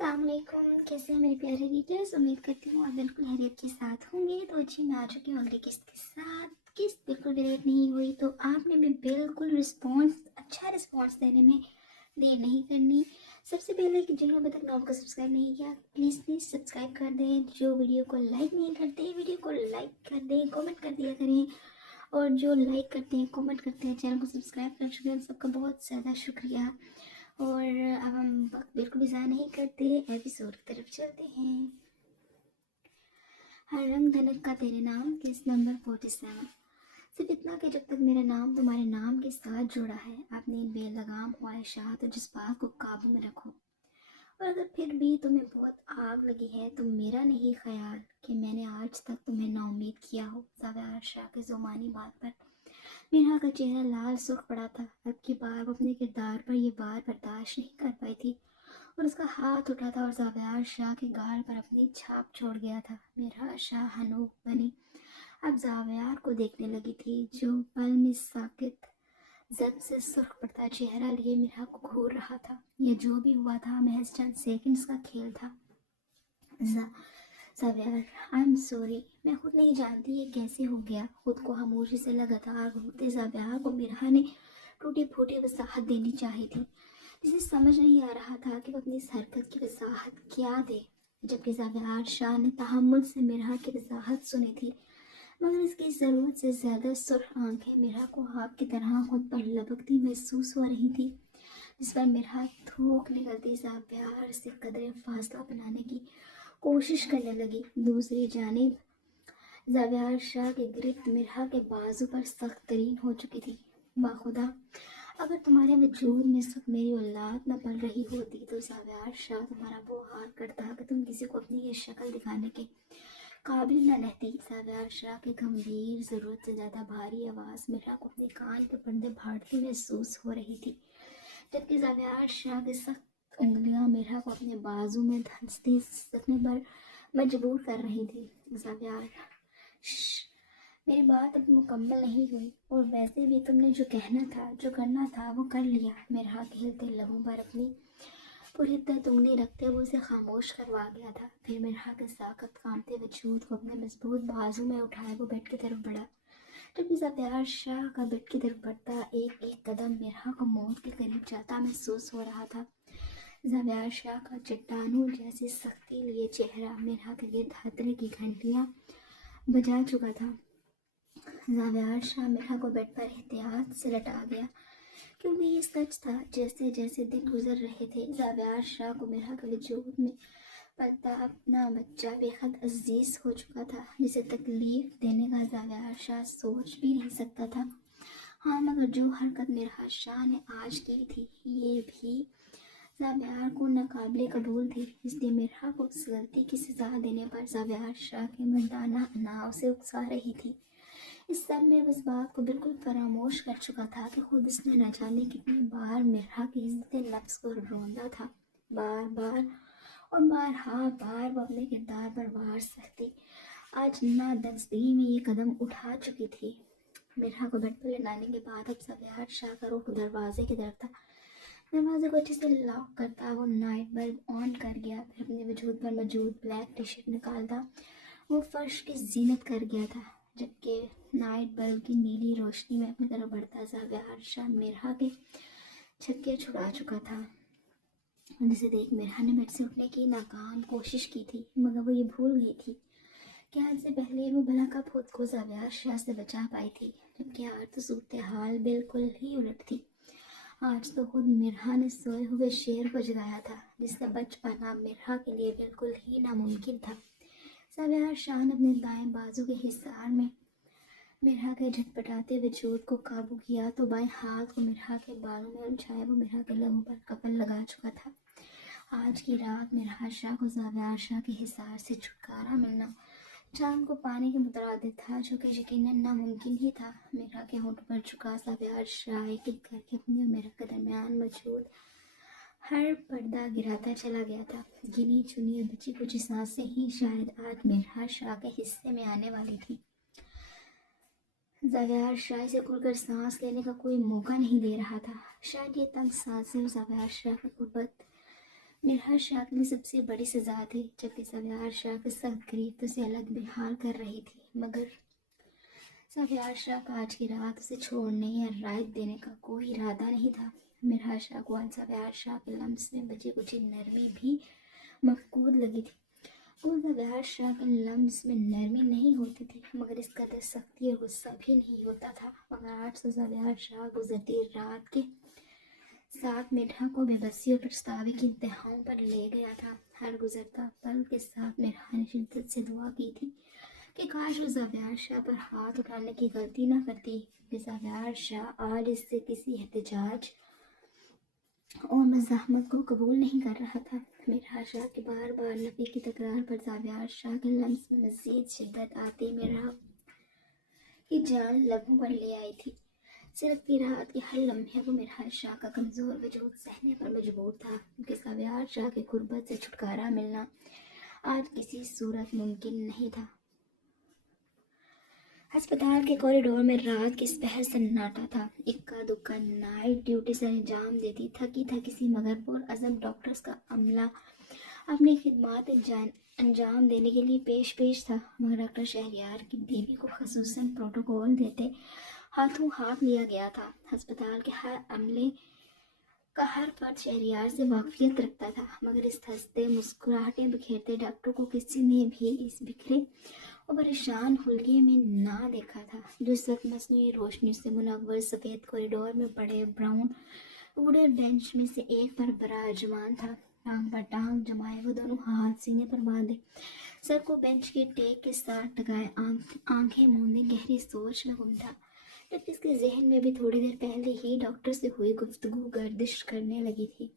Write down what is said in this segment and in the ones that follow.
अस्सलाम वालेकुम। कैसे हैं मेरे प्यारे रीडर्स? उम्मीद करती हूँ आप बिल्कुल खैरियत के साथ होंगे। तो जी मैं आ चुकी हूँ अगली किस्त के साथ। किस्त बिल्कुल भी लेट नहीं हुई, तो आपने भी बिल्कुल अच्छा रिस्पॉन्स देने में देर नहीं करनी। सबसे पहले कि जिन्होंने अभी तक नाम को सब्सक्राइब नहीं किया, प्लीज़ सब्सक्राइब कर दें। जो वीडियो को लाइक नहीं करते, वीडियो को लाइक कर दें, कमेंट कर दिया करें। और जो लाइक करते हैं, कमेंट करते हैं, चैनल को सब्सक्राइब कर चुके हैं, सबका बहुत ज़्यादा शुक्रिया। और अब हम वक्त बिल्कुल भी ज़ाया नहीं करते, एपिसोड की तरफ चलते हैं। हर रंग धनक का तेरे नाम, किस नंबर 47। सिर्फ इतना कि जब तक मेरा नाम तुम्हारे नाम के साथ जुड़ा है, अपनी इन बेलगाम ख्वाहिशात और जज्बात को काबू में रखो। और अगर फिर भी तुम्हें बहुत आग लगी है, तो मेरा नहीं ख्याल कि मैंने आज तक तुम्हें नाउम्मीद किया हो। ज़ावेर शाह की ज़ुबानी बात पर मीरा का चेहरा लाल सुर्ख पड़ा था। अब की बार वो अपने किरदार पर ये बात बर्दाश्त नहीं कर पाई थी और उसका हाथ उठा था और ज़ावेर शाह के गाल पर अपनी छाप छोड़ गया था। मीरा शाह हनूक बनी अब ज़ावेर को देखने लगी थी, जो पल में साकित जब से सुर्ख पड़ता चेहरा लिए मीरा को घूर रहा था। यह जो भी हुआ था महज चंद सेकंड्स का खेल था। ज़ावेर, आई एम सॉरी, मैं खुद नहीं जानती ये कैसे हो गया। खुद को खामोशी से लगातार घूरते ज़ावेर को मीरा ने टूटी फूटी वजाहत देनी चाहिए थी, जिसे समझ नहीं आ रहा था कि वो अपनी इस हरकत की वजाहत क्या दे। जबकि ज़ावेर शाह ने तहम्मुल से मीरा की वजाहत सुनी थी, मगर इसकी ज़रूरत से ज़्यादा सुर्ख आंखें मीरा को आप की तरह खुद पर लपकती महसूस हो रही थी, जिस पर मीरा थूक निकलती ज़ावेर से कदरे फासला बनाने की कोशिश करने लगी। दूसरी जानिब ज़ावेर शाह की गिरफ्त मीरा के बाजू पर सख्त तरीन हो चुकी थी। बाखुदा, अगर तुम्हारे वजूद में सिर्फ मेरी औलाद न पल रही होती, तो ज़ावेर शाह तुम्हारा वो हाल करता कि तुम किसी को अपनी ये शक्ल दिखाने के काबिल न रहती। ज़ावेर शाह की गंभीर, ज़रूरत से ज़्यादा भारी आवाज़ मीरा को अपने कान के पर्दे फाड़ती महसूस हो रही थी, जबकि ज़ावेर शाह की सख्त उंगलियां मीरा को अपने बाजू में धंसते रखने पर मजबूर कर रही थी। ज़ावेर, मेरी बात अब मुकम्मल नहीं हुई, और वैसे भी तुमने जो कहना था, जो करना था, वो कर लिया। मीरा के हिलते लबों पर अपनी पुरहिद्दत उंगली रखते हुए उसे खामोश करवा गया था। फिर मीरा के साकत कांपते वजूद को अपने मजबूत बाजू में उठाए वो बेड की तरफ बढ़ा, जबकि ज़ावेर शाह का बेड की तरफ बढ़ता एक एक कदम मीरा को मौत के करीब जाता महसूस हो रहा था। ज़ावेर शाह का चट्टानों जैसी सख्ती लिए चेहरा मीरा के गिर्द खतरे की घंटियां बजा चुका था। ज़ावेर शाह मीरा को बेड पर एहतियात से लटा गया, क्योंकि ये सच था। जैसे जैसे दिन गुजर रहे थे, ज़ावेर शाह को मीरा के वजूद में पलता अपना बच्चा बेहद अजीज हो चुका था, जिसे तकलीफ देने का ज़ावेर शाह सोच भी नहीं सकता था। हाँ, मगर जो हरकत मीरा शाह ने आज की थी, ये भी ज़ावेर को नाकाबिले कबूल थी, इसलिए मीरा को उस गलती की सज़ा देने पर ज़ावेर शाह के मर्दाना अना उसे उकसा रही थी। इस सब में उस बात को बिल्कुल फरामोश कर चुका था कि खुद इसने न जाने कितनी बार मीरा की इज्जत नफ्स को रोंदा था। बार बार और बार वो अपने किरदार पर वार सहती आज ना दस्तगी में ये कदम उठा चुकी थी। मीरा को बेड पर लेटाने के बाद अब ज़ावेर शाह का रुख दरवाजे की तरफ था। दरवाजे को अच्छे से लॉक करता वो नाइट बल्ब ऑन कर गया, फिर अपने वजूद पर मौजूद ब्लैक टी शर्ट निकालता वो फर्श की जीनत कर गया था, जबकि नाइट बल्ब की नीली रोशनी में अपनी तरफ बढ़ता ज़ावेर शाह मीरा के छक्के छुड़ा चुका था, जिसे देख मीरा ने बेड से उठने की नाकाम कोशिश की थी, मगर वो ये भूल गई थी कि आज से पहले वो भला कब खुद को ज़ावेर शाह से बचा पाई थी, जबकि आज तो सूरत हाल बिल्कुल ही उलट थी। आज तो खुद मीरा ने सोए हुए शेर को जगाया था, जिससे बच पाना मीरा के लिए बिल्कुल ही नामुमकिन था। ज़ावेर शाह ने अपने दाएं बाजू के हिसार में मीरा के झटपटाते वजूद को काबू किया, तो बाएं हाथ को मीरा के बालों में उलझाए वो मीरा के लबों पर कफन लगा चुका था। आज की रात मीरा शाह को ज़ावेर शाह के हिसार से छुटकारा मिलना चांद को पाने के मुतरादिफ था, जो कि यकीनन नामुमकिन ही था। मीरा के होंठ पर झुका ज़ावेर शाह एक एक करके अपने और मीरा के दरमियान मौजूद हर पर्दा गिराता चला गया था। गिनी चुनी बची कुछ सांसें ही शायद आज मीरा शाह के हिस्से में आने वाली थी। ज़ावेर शाह से खुलकर सांस लेने का कोई मौका नहीं दे रहा था। शायद ये तंग सांसें ज़ावेर शाह की गुर्बत मिरहर शाह के लिए सबसे बड़ी सजा थी, जबकि सव्यार शाह के सख्त गिरफ्त उसे अलग बेहाल कर रही थी। मगर सव्यार शाह का आज की रात उसे छोड़ने या रायत देने का कोई इरादा नहीं था। मिरहर शाह को आज सव्यार शाह के लम्स में बची कुछ नरमी भी मफकूद लगी थी। सव्यार शाह के लम्स में नरमी नहीं होती थी, मगर इस कदर सख्ती और गुस्सा भी नहीं होता था। मगर आज तो सव्यार शाह गुजरती रात के साथ मिरहा को बेबसी और पछतावे की इंतहाओं पर ले गया था। हर गुजरता पल के साथ मिरहा ने शिद्दत से दुआ की थी कि काश वो सव्यार शाह पर हाथ उठाने की गलती न करती, क्योंकि सव्यार शाह आज इससे किसी एहतजाज और मज़ाहमत को कबूल नहीं कर रहा था। मिरहा शाह के बार बार नफी की तकरार पर सव्यार शाह के लम्स में मज़ीद शिद्दत आती मिरहा की जान लबों पर ले आई थी। सिरकती रात के हर लम्हे को मिरहा शाह का कमज़ोर वजूद सहने पर मजबूर था, क्योंकि सव्यार शाह के गुर्बत से छुटकारा मिलना आज किसी सूरत मुमकिन नहीं था। अस्पताल के कॉरिडोर में रात के पहर सन्नाटा था। इक्का दुक्का नाइट ड्यूटी से अंजाम देती थकी थकी सी मगर पुरअज़म डॉक्टर्स का अमला अपनी खिदमात अंजाम देने के लिए पेश था। मगर डॉक्टर शहरयार की बीवी को खसूसन प्रोटोकॉल देते हाथों हाथ लिया गया था। अस्पताल के हर अमले का हर फर्द शहरयार से वाकफियत रखता था, मगर इस हंसते मुस्कुराहटें बिखेरते डॉक्टर को किसी ने भी इस बिखरे और परेशान हुल्के में ना देखा था, जो इस वक्त मसनूई रोशनी से मुनव्वर सफ़ेद कॉरिडोर में पड़े ब्राउन वुडन बेंच में से एक पर बराजमान था। टांग पर टांग जमाए वो दोनों हाथ सीने पर बांधे, सर को बेंच के टेक के साथ टकाए आंखें मूंदे गहरी सोच में गुम था, जबकि इसके जहन में भी थोड़ी देर पहले ही डॉक्टर से हुई गुफ्तगू गर्दिश करने लगी थी।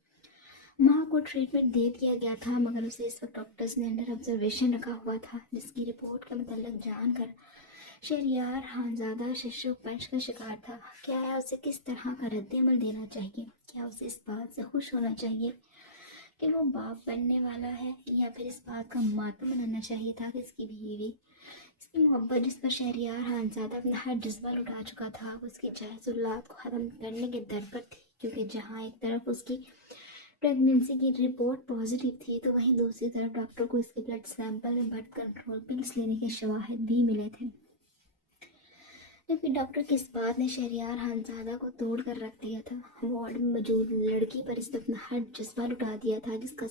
माँ को ट्रीटमेंट दे दिया गया था, मगर उसे इस वक्त डॉक्टर्स ने अंडर ऑब्जर्वेशन रखा हुआ था, जिसकी रिपोर्ट के मतलब जानकर शहरयार खानज़ादा शशो पंच का शिकार था। क्या उसे किस तरह का रद्द-ए-अमल देना चाहिए? क्या उसे इस बात से खुश होना चाहिए कि वो बाप बनने वाला है, या फिर इस बात का मातम मनाना चाहिए था कि इसकी बीवी, इसकी मोहब्बत जिस पर शहरयार खानज़ादा अपना हर जज्बा लुटा चुका था, वो उसकी जायज़ औलाद को ख़त्म करने के दर पर थी। क्योंकि जहाँ एक तरफ उसकी प्रेगनेंसी की रिपोर्ट पॉजिटिव थी, तो वहीं दूसरी तरफ डॉक्टर को इसके ब्लड सैंपल में बर्थ कंट्रोल पिल्स लेने के शवाहिद भी मिले थे, जबकि डॉक्टर की इस बात ने शहरयार खानज़ादा को तोड़ कर रख दिया था। वार्ड में मौजूद लड़की पर इसने अपना हर जज्बा लुटा दिया था, जिसका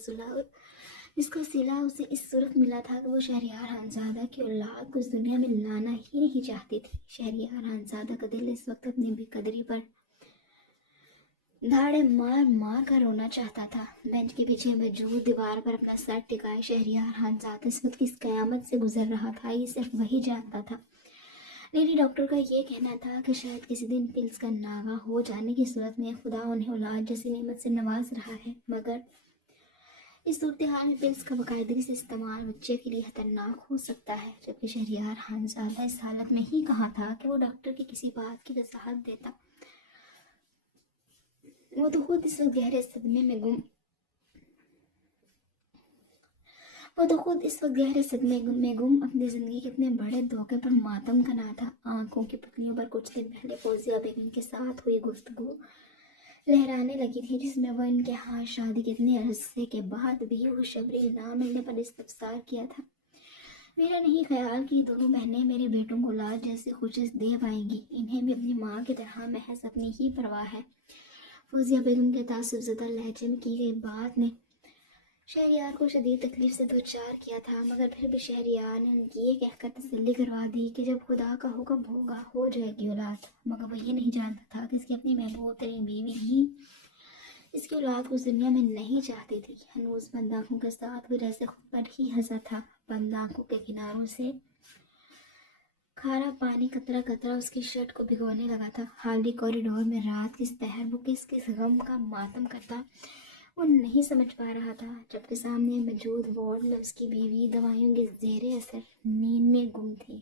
सिला उसे इस सूरत मिला था कि वो शहरयार खानज़ादा की औलाद को इस दुनिया में लाना ही नहीं चाहती थी। शहरयार खानज़ादा का दिल इस वक्त अपनी बेकदरी पर धाड़े मार मार कर रोना चाहता था। बेंच के पीछे मौजूद दीवार पर अपना सर टिकाए शहरयार खानज़ादा इस वक्त किस क़यामत से गुजर रहा था, ये सिर्फ वही जानता था। लेडी डॉक्टर का ये कहना था कि शायद किसी दिन पिल्स का नागा हो जाने की सूरत में खुदा उन्हें औलाद जैसी नेमत से नवाज रहा है, मगर इस सूरत हाल में पिल्स का बाकायदगी से इस्तेमाल बच्चे के लिए खतरनाक हो सकता है। जबकि शहरयार खानज़ादा इस हालत में ही कहा था कि वो डॉक्टर की किसी बात की वजाहत देता। वो तो खुद इस वक्त गहरे सदमे में गुम अपनी ज़िंदगी के इतने बड़े धोखे पर मातम कना था। आंखों की पुतलियों पर कुछ दिन पहले फौजिया बेगम के साथ हुई गुफ्तगू लहराने लगी थी, जिसमें वह इनके हाथ शादी के इतने अरसे के बाद भी खुशखबरी ना मिलने पर इस्तफसार किया था। मेरा नहीं ख्याल कि दोनों बहनें मेरे बेटों को औलाद जैसे खुशी दे पाएंगी। इन्हें भी अपनी माँ की तरह महज अपनी ही परवाह है। फौजिया बेगम के तासुबज़दा लहजे में की गई बात ने शहरयार को शदीद तकलीफ से दो चार किया था, मगर फिर भी शहरयार ने उनकी ये कहकर तसल्ली करवा दी कि जब खुदा का हुक्म होगा हो जाएगी औलाद। मगर वह ये नहीं जानता था कि इसकी अपनी महबूब तरीन बीवी ही इसकी औलाद को उस दुनिया में नहीं चाहती थी। हनूज बंद आँखों के साथ वो जैसे खुद पर ही हंसा था। बंद आँखों के किनारों से खारा पानी कतरा कतरा उसकी शर्ट को भिगोने लगा था। खाली कॉरिडोर में रात की पहर वो किस किस गम का मातम करता वो नहीं समझ पा रहा था, जबकि सामने मौजूद वार्ड में उसकी बीवी दवाइयों के ज़ेरे असर नींद में गुम थी।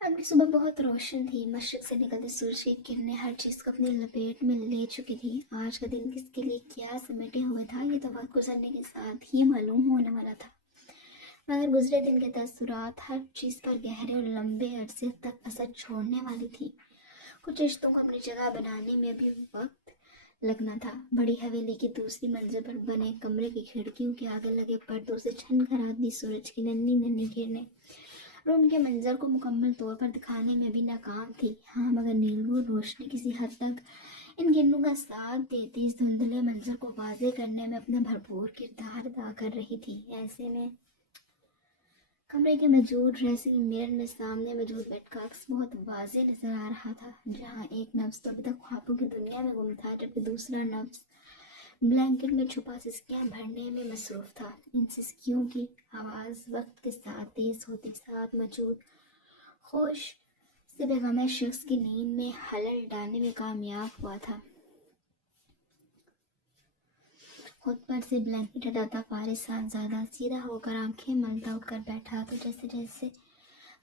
अगली सुबह बहुत रोशन थी। मशरिक से निकलते सूरज की किरणें हर चीज़ को अपनी लपेट में ले चुकी थी। आज का दिन किसके लिए क्या समेटे हुए था, ये तो वक्त गुजरने के साथ ही मालूम होने वाला था। मगर गुजरे दिन के तअस्सुरात हर चीज़ पर गहरे और लंबे अरसे तक असर छोड़ने वाली थी। कुछ रिश्तों को अपनी जगह बनाने में भी वक्त लगना था। बड़ी हवेली की दूसरी मंजिल पर बने कमरे की खिड़कियों के आगे लगे पर्दों से छनकर आती सूरज की नन्ही नन्ही किरणें रूम के मंजर को मुकम्मल तौर पर दिखाने में भी नाकाम थी। हाँ, मगर नीलू रोशनी किसी हद तक इन किरणों का साथ देती इस धुंधले मंजर को वाज़ेह करने में अपना भरपूर किरदार अदा कर रही थी। ऐसे में कमरे के मौजूद ड्रेसिंग मिरर में सामने मौजूद बेड का अक्स बहुत वाज़ेह नजर आ रहा था, जहाँ एक नफ्स तो अभी तक ख्वाबों की दुनिया में गुम था, जबकि दूसरा नफ्स ब्लैंकेट में छुपा सिसकियां भरने में मसरूफ था। इन सिसकियों की आवाज़ वक्त के साथ तेज होती साथ मौजूद होश से बेगम शख्स की नींद में हलल डालने में कामयाब हुआ था। खुद पर से ब्लैंकेट हटाता फारिस खानज़ादा सीधा होकर आंखें मलता उठकर बैठा, तो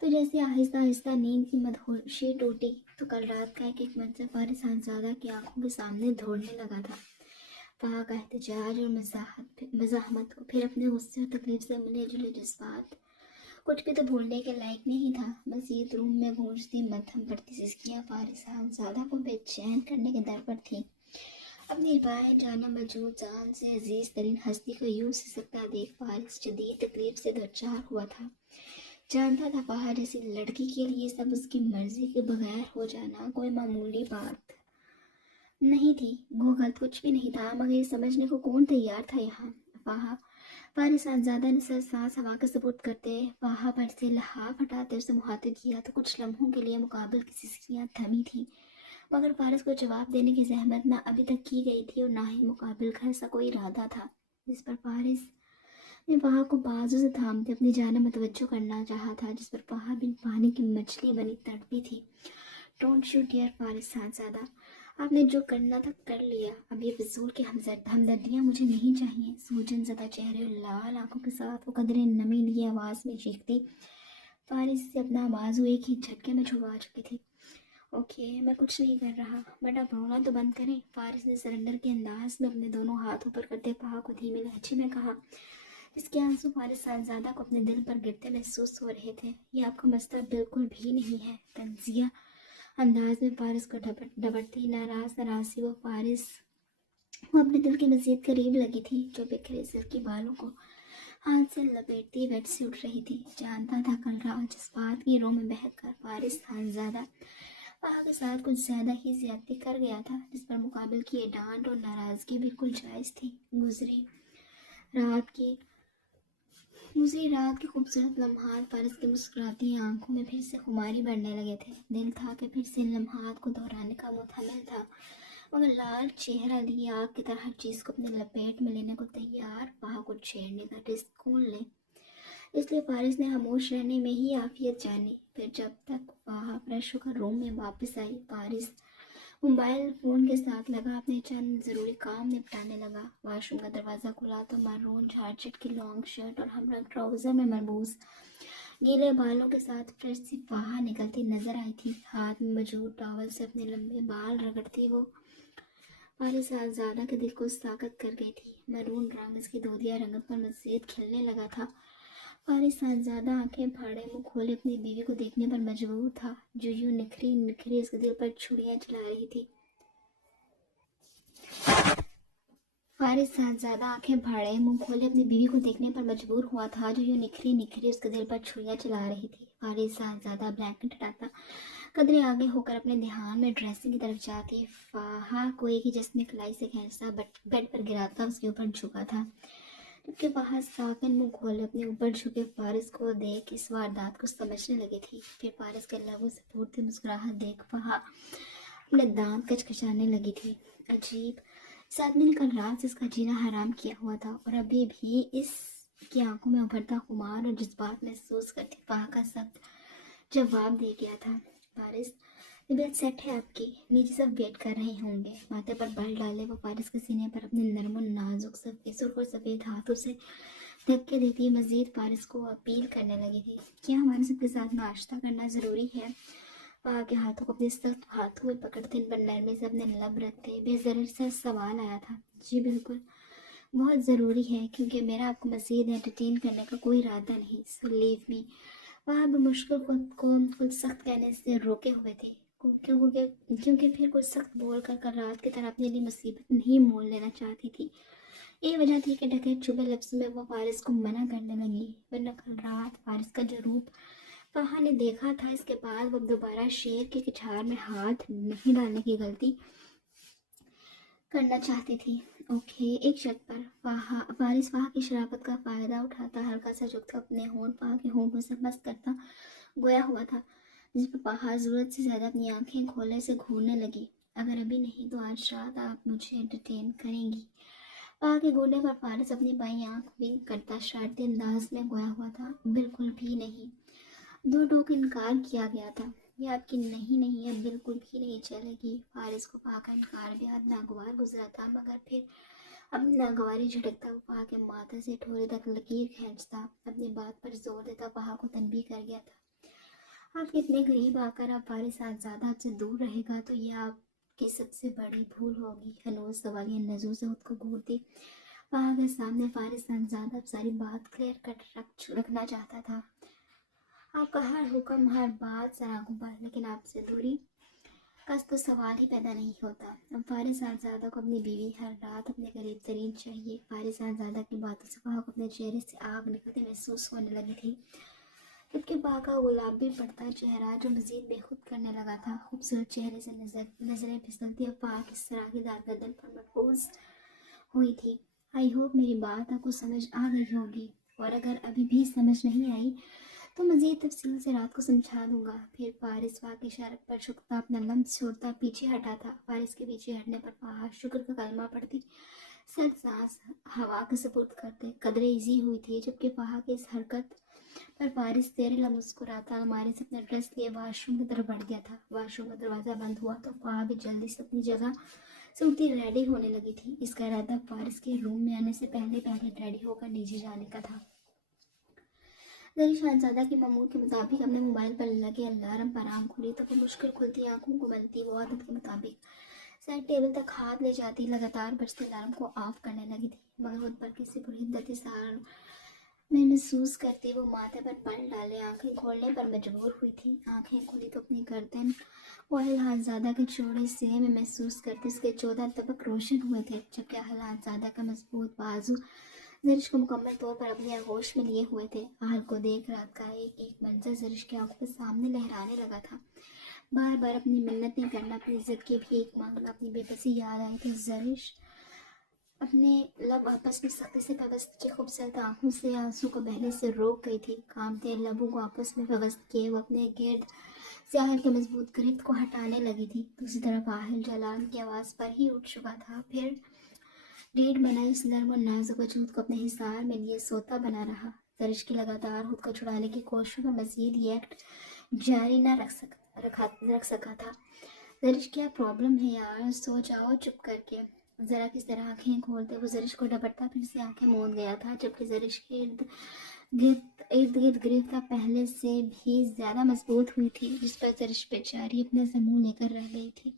जैसे आहिस्ता आहिस्ता नींद की मदहोशी टूटी, तो कल रात का एक मंजर फारिस खानज़ादा की आंखों के सामने दौड़ने लगा था। वहाँ का एहतजाज और मज़ाहमत को फिर अपने गुस्से और तकलीफ से मिले जुले जज्बात कुछ भी तो भूलने के लायक नहीं था। मज़ीद रूम में गूंजती मध्यम बढ़ती सिसकियाँ फारिस खानज़ादा को बेचैन करने के दर पर थी। अपनी राय जाना मौजूद जान से अजीज तरीन हस्ती को यूं सिसकता देख फारिस शदीद तकलीफ से दो चार हुआ था। जानता था बाहर जैसी लड़की के लिए सब उसकी मर्जी के बगैर हो जाना कोई मामूली बात नहीं थी। वो गलत कुछ भी नहीं था, मगर ये समझने को कौन तैयार था यहाँ। वहाँ फारिस खानज़ादा ने सर सांस हवा का सबूत करते वहाँ पर से लहाफ हटाते उसे मुखातिब किया, तो कुछ लम्हों के लिए मुकाबिल की सिसकियाँ थमी थी, मगर फारिस को जवाब देने की जहमत ना अभी तक की गई थी और ना ही मुकाबिल का ऐसा कोई इरादा था। जिस पर फारिस ने वहाँ को बाजू से थामते अपनी जान मतवज्जो करना चाहा था, जिस पर वहाँ बिन पानी की मछली बनी तड़पी थी। डोंट शू डियर फारिस खानज़ादा, आपने जो करना था कर लिया, अब ये फिजूल की हमदर्दियाँ मुझे नहीं चाहिए। सूजन ज़दा चेहरे और लाल आंखों के साथ वो कदरे नमी लिए आवाज़ में चीखती फारिस से अपना बाजू एक ही झटके में छुड़वा चुकी थी। ओके, मैं कुछ नहीं कर रहा, बट आप रोना तो बंद करें। फारिस ने सरेंडर के अंदाज में अपने दोनों हाथ ऊपर करते पहा को धीमे लहजे में कहा, इसके आंसू फारिस खानज़ादा को अपने दिल पर गिरते महसूस हो रहे थे। ये आपका मसला बिल्कुल भी नहीं है। तंजिया अंदाज में फारिस को डबड़ती नाराज वो फारिस वो अपने दिल के मजीद करीब लगी थी, जो बिखरे सिर के बालों को हाथ से लपेटती बेड से उठ रही थी। जानता था कल रात जिस बात की रो में बहक कर फारिस खानज़ादा वहाँ के साथ कुछ ज़्यादा ही ज्यादती कर गया था, जिस पर मुकाबिल की ये डांट और नाराज़गी बिल्कुल जायज़ थी। गुजरी रात के खूबसूरत लम्हात फारिस की मुस्कुराती आंखों में फिर से खुमारी बढ़ने लगे थे। दिल था कि फिर से इन लम्हात को दोहराने का मुतहम्मिल था, मगर लाल चेहरा लिए आग की तरह हर चीज़ को अपने लपेट में लेने को तैयार वहाँ को छेड़ने का रिस्क कौन ले। इसलिए फारिस ने खामोश रहने में ही आफियत जानी। फिर जब तक वहाँ फ्रेश होकर रूम में वापस आई, फारिस मोबाइल फ़ोन के साथ लगा अपने चंद ज़रूरी काम निपटाने लगा। वॉशरूम का दरवाज़ा खुला तो मारून झारचट की लॉन्ग शर्ट और हमरा ट्राउज़र में मरबूस गीले बालों के साथ फ्रेश सी फाहा निकलती नजर आई थी। हाथ में मौजूद टॉवल से अपने लंबे बाल रगड़ती वो फारिस खानज़ादा के दिल को साकत कर गई थी। मरून रंग इसकी दूधिया रंगत पर मज़ीद खिलने लगा था। फारिस खानज़ादा आंखें फाड़े मुंह खोले अपनी बीवी को देखने पर मजबूर था, जो यूं निखरी निखरी उसके दिल पर छुरियां चला रही थी। फारिस खानज़ादा आंखें फाड़े मुंह खोले अपनी बीवी को देखने पर मजबूर हुआ था, जो यूं निखरी निखरी उसके दिल पर छुरियां चला रही थी। फारिस खानज़ादा ब्लैंकेट हटाता कदरे आगे होकर अपने ध्यान में ड्रेसिंग की तरफ जाती फाहा को एक ही जिस्म कलाई से खींचता बेड पर गिराता उसके ऊपर झुका था, जबकि वहाँ साकिन मुंह खोले अपने ऊपर झुके फारिस को देख इस वारदात को समझने लगी थी। फिर फारिस के लबों से फूटती मुस्कुराहट देख वहाँ अपने दांत कचकचाने लगी थी। अजीब, इस आदमी ने कल रात से इसका जीना हराम किया हुआ था और अभी भी इसकी आंखों में उभरता खुमार और जज्बात महसूस करती वहाँ का सख्त जवाब दे गया था। फारिस, तबीयत सेट है आपकी, नीचे सब वेट कर रहे होंगे। माथे पर बल डाले वो फारिस के सीने पर अपने नरम और नाजुक सुर्ख और सफ़ेद हाथों से धक्के देती मजीद फारिस को अपील करने लगी थी। क्या हमारे सबके साथ नाश्ता करना ज़रूरी है? वहाँ के हाथों को अपने सख्त हाथों में पकड़ते इन पर नरमी से अपने लब रखते बेजर सा सवाल आया था। जी बिल्कुल, बहुत ज़रूरी है, क्योंकि मेरा आपको मज़ीद एंटरटेन करने का कोई इरादा नहीं। So leave me. वह बमुश्किल खुद सख्त कहने से रोके हुए थे। क्योंकि फिर कुछ सख्त बोल कर रात की तरह अपने लिए मुसीबत नहीं मोल लेना चाहती थी। ये वजह थी कि डकैत चुभे लफ्ज़ में वो फारिस को मना करने लगी, वरना कल रात फारिस का जो रूप फहा ने देखा था, इसके बाद वो दोबारा शेर की किचार में हाथ नहीं डालने की गलती करना चाहती थी। ओके, एक शर्त पर। फारिस फहा की शराफत का फ़ायदा उठाता हल्का सा झुकता अपने होंठ फहा के होंठों से मस्त करता गोया हुआ था, जिस पर फहा ज़रूरत से ज़्यादा अपनी आंखें खोले से घूरने लगी। अगर अभी नहीं तो आज रात आप मुझे एंटरटेन करेंगी। फहा के घूरने पर फारिस अपनी बाईं आंख विंक करता शरारती अंदाज में गोया हुआ था। बिल्कुल भी नहीं। दो टोक इनकार किया गया था। ये आपकी नहीं नहीं अब बिल्कुल भी नहीं चलेगी। फारिस को फहा का इनकार बेहद नागवार गुजरा था, मगर फिर अपनी नागवारी झटकता वो फहा के माथे से ठोरे तक लकीर खींचता, अपनी बात पर जोर देता फहा को तनबीह कर गया था। आप इतने करीब आकर अब फारिस आज़ादा आपसे दूर रहेगा तो यह आपकी सबसे बड़ी भूल होगी। हनूज सवालिया नजरों से खुद को घूरती फहा के सामने फारिस आज़ादा अब सारी बात क्लियर कट रखना चाहता था। आपका हर हुक्म हर बात सराखों पर, लेकिन आपसे दूरी का तो सवाल ही पैदा नहीं होता। अब फारिस आज़ादा को अपनी बीवी हर रात अपने करीब तरीन चाहिए। फारिस आज़ादा की बातों से फहा को अपने चेहरे से आग निकलती महसूस होने लगी थी, जबकि फहा का गुलाबी पड़ता चेहरा जो मजीद बेखुद करने लगा था। खूबसूरत चेहरे से नजरें फिसलती अब फहा की सराखीदार गर्दन पर महफूज हुई थी। आई होप मेरी बात आपको समझ आ गई होगी, और अगर अभी भी समझ नहीं आई तो मज़ीद तफसील से रात को समझा दूंगा। फिर फारिस फहा की इशारे पर झुकता अपना लम्स छोड़ता पीछे हटा था। फारिस के पीछे हटने पर फहा शुक्र का कलमा पढ़ती सर सांस हवा के सुपुर्द करते कदरे इजी हुई थी, जबकि फहा की इस हरकत पर फारिस तेरे मुस्कुराता अलमारी से अपना ड्रेस लिए वाशरूम की तरफ बढ़ गया था। वाशरूम का दरवाज़ा बंद हुआ तो फहा भी जल्दी से अपनी जगह से उठती रेडी होने लगी थी। इसका इरादा फारिस के रूम में आने से पहले रेडी होकर नीचे जाने का था। जरी शहजादा के मामूल के मुताबिक अपने मोबाइल पर लगे अलार्म पर आंख खुली तो वो मुश्किल खुलती आंखों को मलती वो आदत के मुताबिक साइड टेबल तक हाथ ले जाती लगातार बजते अलार्म को ऑफ करने लगी थी, मगर खुद पर किसी पुरहिद्दती सहार में महसूस करती वो माथे पर पल डाले आंखें खोलने पर मजबूर हुई थी। आंखें खुली तो अपनी गर्दन को अहलहाज़ादा के चौड़े सिरे में महसूस करती उसके 14 तबक रोशन हुए थे, जबकि अहलहाज़ादा का मजबूत बाजू जरिश को मुकम्मल तौर पर अपने आगोश में लिए हुए थे। आहल को देख रात का एक एक मंजर जरिश की आंखों के सामने लहराने लगा था। बार बार अपनी मिन्नतें करना, अपनी इज्जत की भीख मांगना, अपनी बेबसी याद आई थी। जरिश अपने लब आपस में सख्ती से पेवस्त खूबसूरत आंखों से आंसू को बहने से रोक गई थी। कामते लबों को आपस में पेवस्त किए वो अपने गिर्द से आहल के मजबूत गिरफ्त को हटाने लगी थी। दूसरी तरफ आहल जलाल की आवाज़ पर ही उठ चुका था। फिर डेढ़ बनाई इस नर्म और नाजुक वजूद को अपने हिसार में लिए सोता बना रहा। जरिश की लगातार खुद को छुड़ाने की कोशिशों में मजीद ये एक्ट जारी न रख सका था। जरिश क्या प्रॉब्लम है यार, सो जाओ चुप करके। जरा किस तरह आंखें खोलते वो जरिश को डबरता फिर से आंखें मूंद गया था, जबकि जरिश के इर्द गिर्द गिरफ्तार पहले से भी ज्यादा मजबूत हुई थी, जिस पर जरिश बेचारी अपने से मुंह लेकर रह गई थी।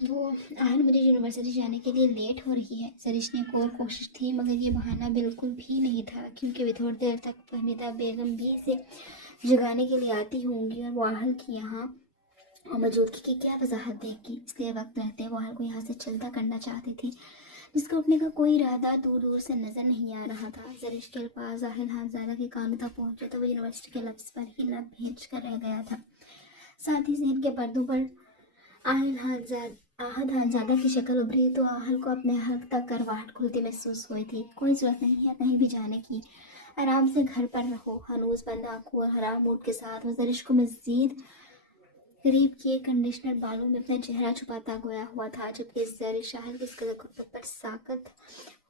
वो आज मुझे यूनिवर्सिटी जाने के लिए लेट हो रही है। जरिश ने एक और कोशिश थी, मगर ये बहाना बिल्कुल भी नहीं था, क्योंकि वे थोड़ी देर तक फहमीदा बेगम भी से जगाने के लिए आती होंगी और वो आहल की यहाँ मौजूदगी की क्या वजाहत देगी। इसलिए वक्त रहते वो आहल को यहाँ से चलता करना चाहती थी, जिसका उठने का कोई इरादा दूर दूर से नजर नहीं आ रहा था। जरिश के अल्फाज आहल हाज़ादा के कानों तक पहुंचे तो वो यूनिवर्सिटी के लफ्ज़ पर ही लब भेज कर रह गया था। साथ ही जहन के पर्दों पर आहद हाज़ादा की शक्ल उभरी तो आहल को अपने हक तक करवाहट खुलती महसूस हुई थी। कोई जरूरत नहीं है कहीं भी जाने की, आराम से घर पर रहो। हनूज बंद आंखों और हराम मूड के साथ वो जरिश को मजीद करीब किए कंडीशनर बालों में अपना चेहरा छुपाता गोया हुआ था, जबकि जरिश आहल की कदर खुद पर साकत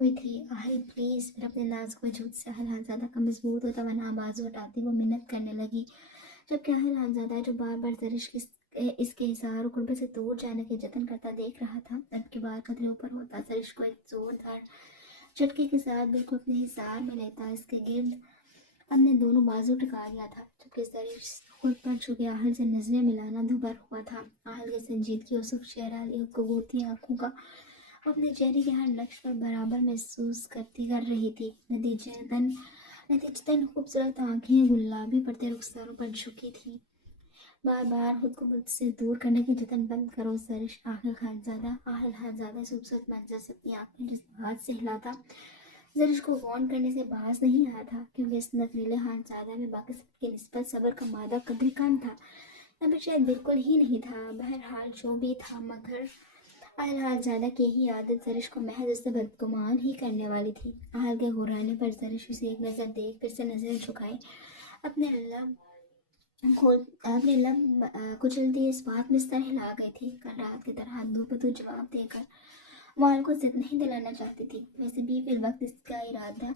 हुई थी। आहल प्लीज़। फिर अपने नाजुक वजूद से आहल हाज़ादा का मजबूत और तवाना बाजू हटाती वो मिन्नत करने लगी, जबकि आहल हाज़ादा जो बार बार जरिश इसके हिसार और कुर्बे से दूर जाने के जतन करता देख रहा था, अब के बाद कदरे ऊपर होता जरिश को एक जोरदार झटके के साथ बिल्कुल अपने हिसार में लेता इसके गिर्द अपने दोनों बाजू टिका लिया था, जबकि जरिश खुद पर छुपे आहल से नजरें मिलाना दुबर हुआ था। आहल के संजीदगी और सुख चेहरा को गोती आंखों का अपने चेहरे के हर नक्श पर बराबर महसूस कर रही थी। नतीजतन खूबसूरत आंखें गुलाबी पड़ते रुखसारों पर झुकी थी। बार बार खुद को मुझसे दूर करने की जतन बंद करो ज़रिश। आहिल खानज़ादा इस खूबसूरत मंजर से अपनी आंखें जज्बात से हिलाता ज़रिश को वार्न करने से बाज नहीं आया था, क्योंकि इस नखरीले खानज़ादा में बाकी सबकी निस्बत सब्र का मादा कभी कम था, या फिर शायद बिल्कुल ही नहीं था। बहरहाल जो भी था, मगर आहिल खानज़ादा की ही आदत ज़रिश को महज उससे बदगुमान ही करने वाली थी। आहिल के घुराने पर ज़रिश उसे एक नज़र देख फिर से नज़र झुकाए अपने लब कुचलती इस बात में सर हिला गई थी। कल रात की तरह दो बतू जवाब देकर वाल को जिद नहीं दिलाना चाहती थी। वैसे भी फिर वक्त इसका इरादा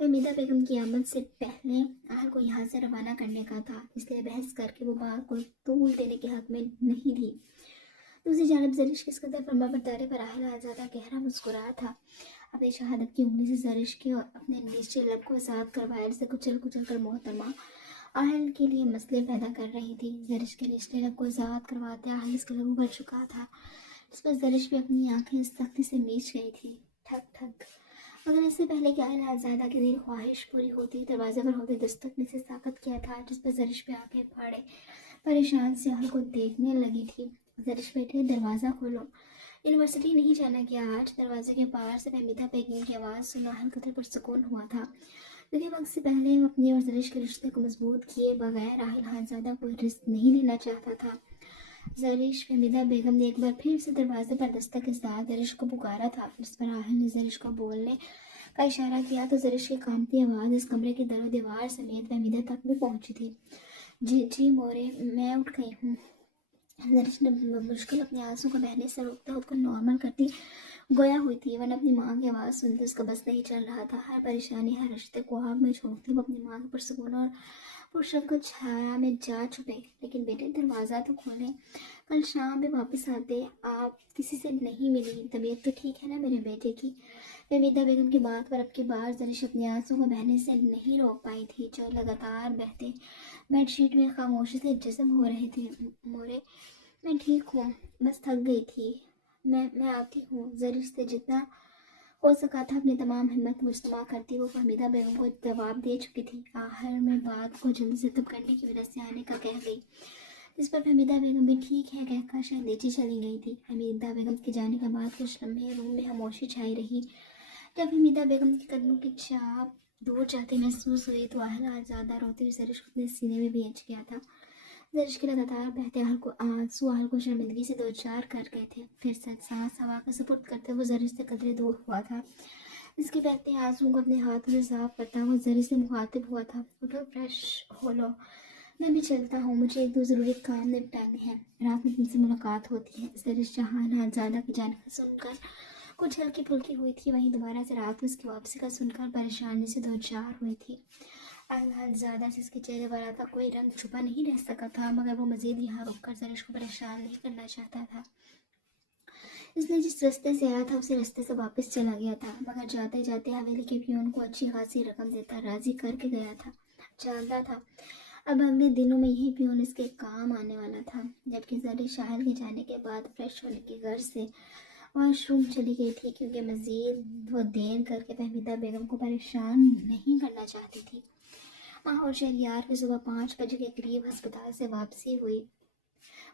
हमीदा बेगम की आमद से पहले आहल को यहाँ से रवाना करने का था, इसलिए बहस करके वो बात को तूल देने के हक में नहीं थी। दूसरी जानब ज़रिश किस कदर फरमा बरदारी पर आहल आज़ादा गहरा मुस्कुरा था। अपनी शहादत की उंगली से ज़रिश के और अपने नीचे लब को आज़ाद करवाया, जिसे कुचल कुचल कर मोहतरमा आहल के लिए मसले पैदा कर रही थी। ज़रिश के निचले लब को आज़ाद करवाते आहल इसके लहू भर चुका था, जिस पर ज़रिश भी अपनी आंखें सख्ती से मीच गई थी। ठक ठक। मगर इससे पहले कि आहिल आज़ादा की दिल ख्वाहिश पूरी होती, दरवाजे पर होते दस्तक ने से ताकत किया था, जिस पर ज़रिश पे आंखें फाड़े परेशान से आहल को देखने लगी थी। ज़रिश बैठे, दरवाज़ा खोलो। यूनिवर्सिटी नहीं जाना क्या आज? दरवाजे के बाहर से हमीदा बेगम की आवाज़ सुन आहल कदर पुरसुकून हुआ था, क्योंकि वक्त से पहले वो अपने और ज़रिश के रिश्ते को मजबूत किए बगैर आहिल खानज़ादा कोई रिस्क नहीं लेना चाहता था। ज़रिश हमीदा बेगम ने एक बार फिर से दरवाजे पर दस्तक के साथ ज़रिश को पुकारा था, जिस पर आहिल ने ज़रिश को बोलने का इशारा किया तो ज़रिश की कांपती आवाज़ इस कमरे की दरो दीवार समेत हमीदा तक भी पहुंची थी। जी जी मोरे, मैं उठ गई हूँ। ज़रिश ने मुश्किल अपने आंसू को बहने से रोकते खुद को नॉर्मल करती गोया हुई थी, वरना अपनी माँ की आवाज़ सुनते उसका बस नहीं चल रहा था। हर परेशानी, हर रिश्ते को आग में झोंकती वो अपनी माँ के पुरसुकून और पुरशफ़क़त छाया में जा छुपे। लेकिन बेटे, दरवाज़ा तो खोलें, कल शाम में वापस आते। आप किसी से नहीं मिली, तबीयत तो ठीक है ना मेरे बेटे की? हमीदा बेगम की बात पर अब की बार ज़रिश अपने आंसू को बहने से नहीं रोक पाई थी, जो लगातार बहते बेडशीट में खामोशी से जज़्ब हो रहे थे। मोरे, मैं ठीक हूँ, बस थक गई थी। मैं आती हूँ। ज़रिश से जितना हो सका था अपनी तमाम हिम्मत मुजतमा करती वो हमीदा बेगम को जवाब दे चुकी थी। आखिर में बात को जल्दी से तब करने की वजह से आने का कह गई, जिस पर हमीदा बेगम भी ठीक है कहकर शायद नीचे चली गई थी। हमीदा बेगम के जाने के बाद कुछ लम्हे रूम में खामोशी छाई रही। जब हमीदा बेगम के कदमों की चाप दूर जाती महसूस हुई तो आहिल आज़ादा रोते हुए ज़रिश को अपने सीने में भेज गया था। ज़रिश के लगातार बहते आंसू आहल को शर्मिंदगी से दो चार कर गए थे। फिर सांस हवा का सुपुर्द करते हुए ज़रिश से कदरे दूर हुआ था। इसके बहते आंसुओं को अपने हाथों से साफ करता हुआ ज़रिश से मुखातिब हुआ था। उठो, फ्रेश हो लो, मैं भी चलता हूँ, मुझे एक दो ज़रूरी काम निपटाने हैं। रात में तुमसे मुलाकात होती है। ज़रिश जहाँ ज़्यादा की जाने का सुनकर कुछ हल्की फुल्की हुई थी, वहीं दोबारा से रात में उसकी वापसी का सुनकर परेशानी से दो चार हुई थी। ज़्यादा से इसके चेहरे पर आता कोई रंग छुपा नहीं रह सका था, मगर वो मज़ीद यहाँ रुककर ज़रिश को परेशान नहीं करना चाहता था। इसने जिस रास्ते से आया था उसी रास्ते से वापस चला गया था, मगर जाते जाते हवेली के पियोन को अच्छी खासी रकम देता राजी करके गया था। जानता था अब अगले दिनों में यही पियोन इसके काम आने वाला था। जबकि ज़रिश शाहिल के जाने के बाद फ्रेश होने के घर से वॉशरूम चली गई थी, क्योंकि मज़ीद वो देर करके हमीदा बेगम को परेशान नहीं करना चाहती थी। माँ और शहरियार की सुबह 5 बजे के करीब अस्पताल से वापसी हुई।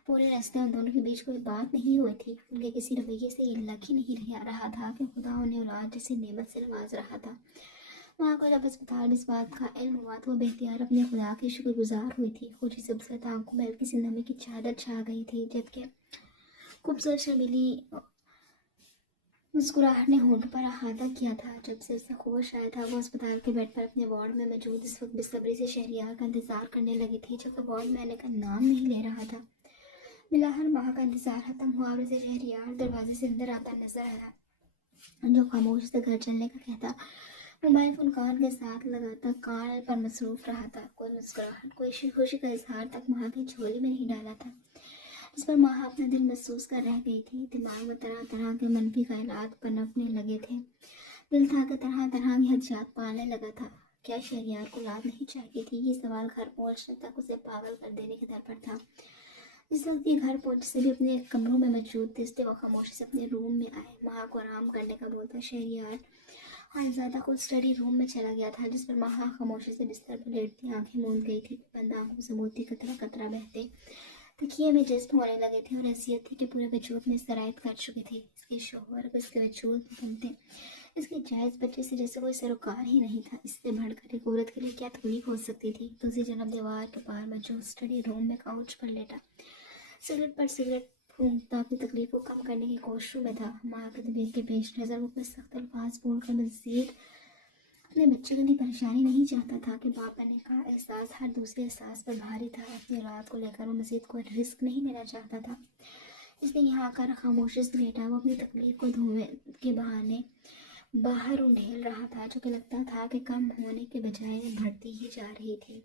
पूरे रास्ते उन दोनों के बीच कोई बात नहीं हुई थी। उनके किसी रवैये से ये लग ही नहीं रहा था कि खुदा उन्हें औलाद जैसी नेमत से नवाज रहा था। माँ को जब अस्पताल में इस बात का इल्म हुआ तो वो बेख्तियार अपने खुदा की शुक्रगुजार हुई थी। खुशी से उसके आंखों में हल्की सी नमी की चादर छा गई थी, जबकि खूबसूरत शर्मीली मुस्कुराहट ने होंठ पर अहाता किया था। जब से उसे होश आया था वो अस्पताल के बेड पर अपने वार्ड में मौजूद इस वक्त बेसब्री से शहरियार का इंतजार करने लगी थी, जबकि वार्ड में आने का नाम नहीं ले रहा था। बिलाहर माह का इंतजार खत्म हुआ और उसे शहरियार दरवाजे से अंदर आता नजर आया, जो खामोश से घर चलने का कहता मोबाइल फोन कान के साथ लगाता कान पर मसरूफ रहा था। कोई मुस्कुराहट, कोई खुशी का इजहार तक माँ की झोली में नहीं डाला था, जिस पर माँ अपना दिल महसूस कर रह गई थी। दिमाग में तरह तरह के मनफी ख्यालात पनपने लगे थे। दिल था कि तरह तरह की हदशात पालने लगा था। क्या शहरियार को औलाद नहीं चाहिए थी? ये सवाल घर पहुंचने तक उसे पागल कर देने के दर पर था। इस वक्त ये घर पहुंचे से भी अपने कमरों में मौजूद थे, इसलिए वो खामोशी से अपने रूम में आए। माँ को आराम करने का बोलता शहरियार ज़्यादा खुद स्टडी रूम में चला गया था, जिस पर माँ खामोशी से बिस्तर पर लेटती आंखें मूंद गई थी। बंद आंखों से मोती कतरा कतरा बहते तकिए में जज्ब होने लगे थे, और हैसियत थी कि पूरे वजूद में सरायत कर चुके थे। इसके शोहर को इसके वजूद में बनते, इसके जायज़ बच्चे से जैसे कोई सरोकार ही नहीं था। इससे बढ़कर एक औरत के लिए क्या तकलीफ हो सकती थी। दूसरी जन्म दीवार के पार मौजूद स्टडी रूम में काउच पर लेटा सिगरेट पर सिगरेट फूंकता अपनी तकलीफ को कम करने की कोशिशों में था। माँ की तबीयत के पेश नज़र वो अपने सख्त अल्फाज बोलकर मज़ीद अपने बच्चे की परेशानी नहीं चाहता था कि बाप बनने का एहसास हर दूसरे एहसास पर भारी था। अपनी औलाद को लेकर वो मज़ीद कोई रिस्क नहीं लेना चाहता था, इसलिए यहाँ आकर खामोशी से लेटा वो अपनी तकलीफ को धुएं के बहाने बाहर उंडेल रहा था, जो कि लगता था कि कम होने के बजाय बढ़ती ही जा रही थी।